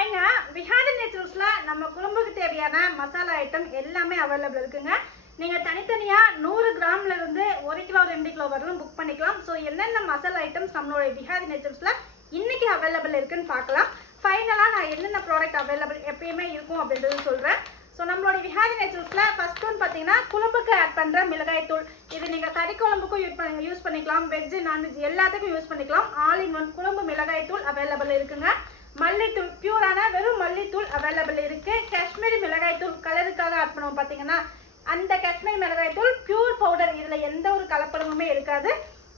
ஹாய்ங்க, விஹாரி நேச்சுரல்ஸ்ல நம்ம குழம்புக்கு தேவையான மசாலா ஐட்டம் எல்லாமே அவைலபிள் இருக்குங்க. நீங்க தனித்தனியா 100 கிராம்ல இருந்து 1 கிலோ 2 கிலோ வரலும் புக் பண்ணிக்கலாம். ஸோ என்னென்ன மசாலா ஐட்டம்ஸ் நம்மளோட விஹாரி நேச்சுரல்ஸ்ல இன்னைக்கு அவைலபிள் இருக்குன்னு பார்க்கலாம். ஃபைனலா நான் என்னென்ன ப்ராடக்ட் அவைலபிள் எப்பயுமே இருக்கும் அப்படின்றது சொல்றேன். ஸோ நம்மளோட விஹாரி நேச்சுரல்ஸ்ல ஃபர்ஸ்ட் ஒன் பார்த்தீங்கன்னா குழம்புக்கு ஆட் பண்ற மிளகாய் தூள். இது நீங்க கறி குழம்புக்கும் யூஸ் பண்ணிக்கலாம், வெஜ் நான்வெஜ் எல்லாத்துக்கும் யூஸ் பண்ணிக்கலாம். ஆல் இன் ஒன் குழம்பு மிளகாய் தூள் அவைலபிள் இருக்குங்க. மல்லித்தூள் பியூரான வெறும் மல்லித்தூள் அவைலபிள் இருக்கு. காஷ்மீரி மிளகாய் தூள் கலருக்காக ஆட் பண்ணுவோம் பார்த்தீங்கன்னா அந்த காஷ்மீரி மிளகாய் தூள் பியூர் பவுடர், இதுல எந்த ஒரு கலப்படமுமே இருக்காது.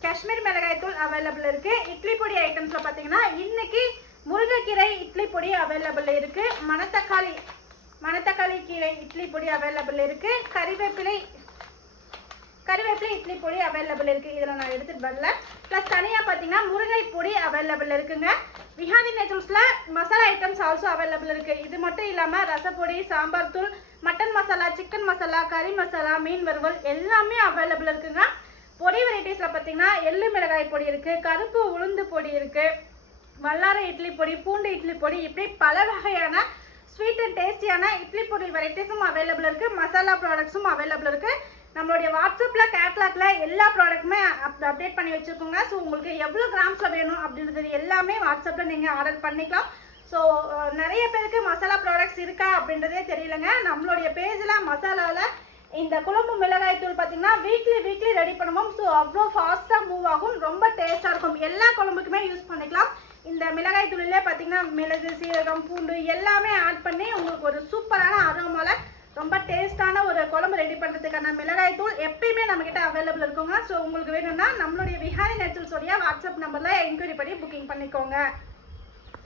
காஷ்மீரி மிளகாய் தூள் அவைலபிள் இருக்கு. இட்லி பொடி ஐட்டம்ஸ்ல பார்த்தீங்கன்னா இன்னைக்கு முருங்கைக்கீரை இட்லி பொடி அவைலபிள் இருக்கு. மணத்தக்காளி கீரை இட்லி பொடி அவைலபிள் இருக்கு. கறிவேப்பிலை இட்லி பொடி அவைலபிள் இருக்கு. இதில் நான் எடுத்துட்டு வரல. ப்ளஸ் தனியாக பார்த்தீங்கன்னா முருங்கை பொடி அவைலபிள் இருக்குங்க. விஹாரி நேச்சுரல்ஸ்ல மசாலா ஐட்டம்ஸ் ஆல்சோ அவைலபிள் இருக்கு. இது மட்டும் இல்லாமல் ரசப்பொடி, சாம்பார் தூள், மட்டன் மசாலா, சிக்கன் மசாலா, கறி மசாலா, மீன் வறுவல் எல்லாமே அவைலபிள் இருக்குங்க. பொடி வெரைட்டிஸ்ல பார்த்தீங்கன்னா எள்ளு மிளகாய் பொடி இருக்கு, கருப்பு உளுந்து பொடி இருக்கு, வல்லாரை இட்லி பொடி, பூண்டு இட்லி பொடி, இப்படி பல வகையான ஸ்வீட் அண்ட் டேஸ்டியான இட்லி பொடி வெரைட்டிஸும் அவைலபிள் இருக்கு. மசாலா ப்ராடக்ட்ஸும் அவைலபிள் இருக்கு. நம்மளுடைய வாட்ஸ்அப்ல கேட்லாக்ல எல்லா ப்ராடக்ட்டுமே அப்டேட் பண்ணி வச்சுக்கோங்க. ஸோ உங்களுக்கு எவ்வளோ கிராம்ஸ்ல வேணும் அப்படின்றது எல்லாமே வாட்ஸ்அப்ல நீங்க ஆர்டர் பண்ணிக்கலாம். ஸோ நிறைய பேருக்கு மசாலா ப்ராடக்ட்ஸ் இருக்கா அப்படின்றதே தெரியலங்க. நம்மளுடைய பேஜ்ல மசாலாவில் இந்த குழம்பு மிளகாய் தூள் பார்த்தீங்கன்னா வீக்லி ரெடி பண்ணுவோம். ஸோ அவ்வளோ ஃபாஸ்ட்டாக மூவ் ஆகும், ரொம்ப டேஸ்டாக இருக்கும். எல்லா குழம்புக்குமே யூஸ் பண்ணிக்கலாம். இந்த மிளகாய் தூளிலே பார்த்தீங்கன்னா மிளகு, சீரகம், பூண்டு எல்லாமே ஆட் பண்ணி உங்களுக்கு ஒரு சூப்பரான அரோமால ரொம்ப டேஸ்டான ஒரு குழம்பு ரெடி பண்ணுறதுக்கான மிளகாய் தூள் எப்பயுமே நம்மகிட்ட அவைலபிள் இருக்குங்க. ஸோ உங்களுக்கு வேணும்னா நம்மளுடைய விஹாரி நேச்சுரல்ஸோடைய வாட்ஸ்அப் நம்பரில் என்கொயரி பண்ணி புக்கிங் பண்ணிக்கோங்க.